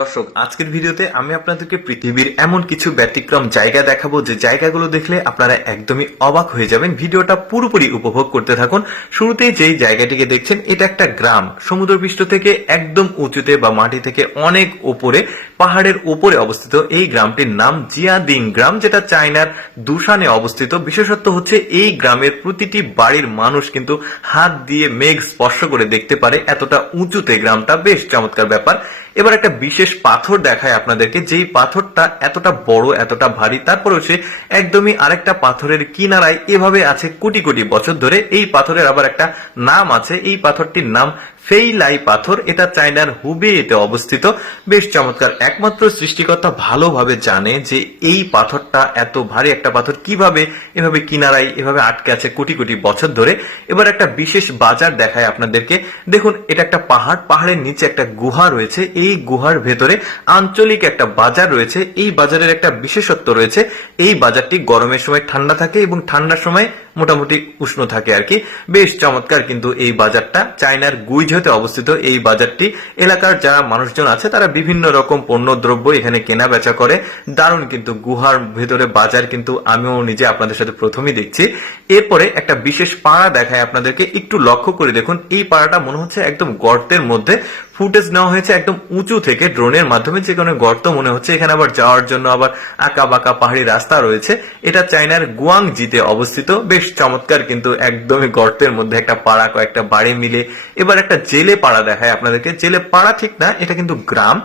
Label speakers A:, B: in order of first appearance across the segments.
A: দর্শক, আজকের ভিডিওতে আমি আপনাদেরকে পৃথিবীর এমন কিছু ব্যতিক্রম জায়গা দেখাবো, যে জায়গাগুলো দেখলে আপনারা একদমই অবাক হয়ে যাবেন। ভিডিওটা পুরোপুরি উপভোগ করতে থাকুন। শুরুতেই যেই জায়গাটিকে দেখছেন, এটা একটা গ্রাম। সমুদ্রপৃষ্ঠ থেকে একদম উঁচুতে বা মাটি থেকে অনেক উপরে পাহাড়ের উপরে অবস্থিত এই গ্রামটির নাম জিয়াদিং গ্রাম, যেটা চায়নার দুশানে অবস্থিত। বিশেষত্ব হচ্ছে এই গ্রামের প্রতিটি বাড়ির মানুষ কিন্তু হাত দিয়ে মেঘ স্পর্শ করে দেখতে পারে এতটা উঁচুতে গ্রামটা। বেশ চমৎকার ব্যাপার। এবার একটা বিশেষ পাথর দেখায় আপনাদেরকে, যেই পাথরটা এতটা বড়, এতটা ভারী, তারপরেও সে একদমই আরেকটা পাথরের কিনারায় এভাবে আছে কোটি কোটি বছর ধরে। এই পাথরের আবার একটা নাম আছে, এই পাথরটির নাম ফেইলাই পাথর। এটা চায়নার হুবেইতে অবস্থিত। বেশ চমৎকার। একমাত্র সৃষ্টিকর্তা ভালোভাবে জানে যে এই পাথরটা এত ভারী একটা পাথর কীভাবে, এভাবে কিনারায়, এভাবে আটকে আছে কোটি কোটি বছর ধরে। এবার একটা বিশেষ বাজার দেখায় আপনাদেরকে। দেখুন, এটা একটা পাহাড়। পাহাড়ের নিচে একটা গুহা রয়েছে। এই গুহার ভেতরে আঞ্চলিক একটা বাজার রয়েছে। এই বাজারের একটা বিশেষত্ব রয়েছে। এই বাজারটি গরমের সময় ঠান্ডা থাকে এবং ঠান্ডার সময় মোটামুটি উষ্ণ থাকে আর কি। বেশ চমৎকার কিন্তু এই বাজারটা। চায়নার গুইঝতে অবস্থিত এই বাজারটি। এলাকার যারা মানুষজন আছে, তারা বিভিন্ন রকম পণ্য দ্রব্য এখানে কেনা বেচা করে। দারুণ কিন্তু গুহার ভেতরে বাজার কিন্তু আমিও নিজে আপনাদের সাথে প্রথমেই দেখছি। এরপরে একটা বিশেষ পাড়া দেখায় আপনাদেরকে। একটু লক্ষ্য করে দেখুন, এই পাড়াটা মনে হচ্ছে একদম গর্তের মধ্যে। ফুটেজ নেওয়া হয়েছে একদম উঁচু থেকে ড্রোনের মাধ্যমে, যে কোনো গর্ত মনে হচ্ছে। এখানে আবার যাওয়ার জন্য আবার আঁকা বাঁকা পাহাড়ি রাস্তা রয়েছে। এটা চায়নার গুয়াংজিতে অবস্থিত। বেশ চমৎকার কিন্তু একদমই গর্তের মধ্যে একটা পাড়া, কয়েকটা বাড়ি মিলে। এবার একটা জেলে পাড়া দেখায় আপনাদেরকে। জেলে পাড়া ঠিক না, এটা কিন্তু গ্রাম।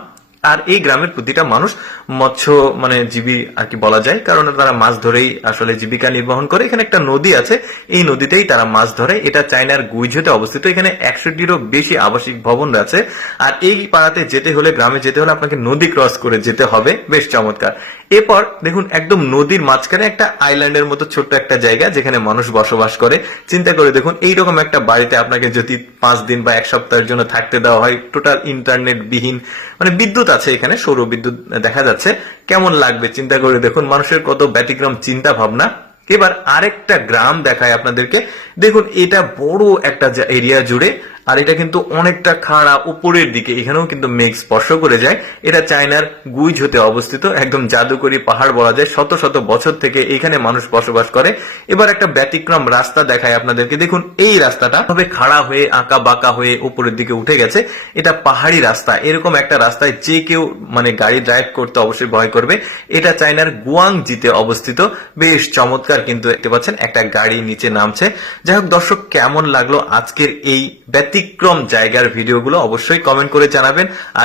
A: আর এই গ্রামের প্রতিটা মানুষ মৎস্য মানে জীবী আর কি বলা যায়, কারণ তারা মাছ ধরেই আসলে জীবিকা নির্বাহন করে। এখানে একটা নদী আছে, এই নদীতেই তারা মাছ ধরে। এটা চায়নার গুইঝোতে অবস্থিত। এখানে একশোটিরও বেশি আবাসিক ভবন রয়েছে আর এই পাড়াতে যেতে হলে, গ্রামে যেতে হলে আপনাকে নদী ক্রস করে যেতে হবে। বেশ চমৎকার। এরপর দেখুন একদম নদীর মাঝখানে একটা আইল্যান্ডের মতো ছোট্ট একটা জায়গা যেখানে মানুষ বসবাস করে। চিন্তা করে দেখুন, এইরকম একটা বাড়িতে আপনাকে যদি পাঁচ দিন বা এক সপ্তাহের জন্য থাকতে দেওয়া হয় টোটাল ইন্টারনেট বিহীন মানে বিদ্যুৎ আছে এখানে, সৌর বিদ্যুৎ দেখা যাচ্ছে। কেমন লাগবে? চিন্তা করে দেখুন, মানুষের কত ব্যতিক্রম চিন্তা ভাবনা। এবার আরেকটা গ্রাম দেখায় আপনাদেরকে। দেখুন, এটা বড় একটা এরিয়া জুড়ে আর এটা কিন্তু অনেকটা খাড়া উপরের দিকে, এখানেও কিন্তু মেঘ স্পর্শ করে যায়। এটা চায়নার গুইজ হতে অবস্থিত, একদম জাদুকরি পাহাড় বলা যায়, শত শত বছর থেকে এখানে মানুষ বসবাস করে। এবার একটা ব্যতিক্রম রাস্তা দেখায় আপনাদেরকে। দেখুন, এই রাস্তাটা ভাবে খাড়া হয়ে আঁকা বাঁকা হয়ে উপরের দিকে উঠে গেছে। এটা পাহাড়ি রাস্তা, এরকম একটা রাস্তায় যে কেউ মানে গাড়ি ড্রাইভ করতে অবশ্যই ভয় করবে। এটা চায়নার গুয়াংজিতে অবস্থিত। বেশ চমৎকার কিন্তু দেখতে পাচ্ছেন, একটা গাড়ি নিচে নামছে। যাই হোক, দর্শক, কেমন লাগল আজকের এই ব্যতিক্রম জায়গার ভিডিওগুলো অবশ্যই কমেন্ট করে জানাবেন। আর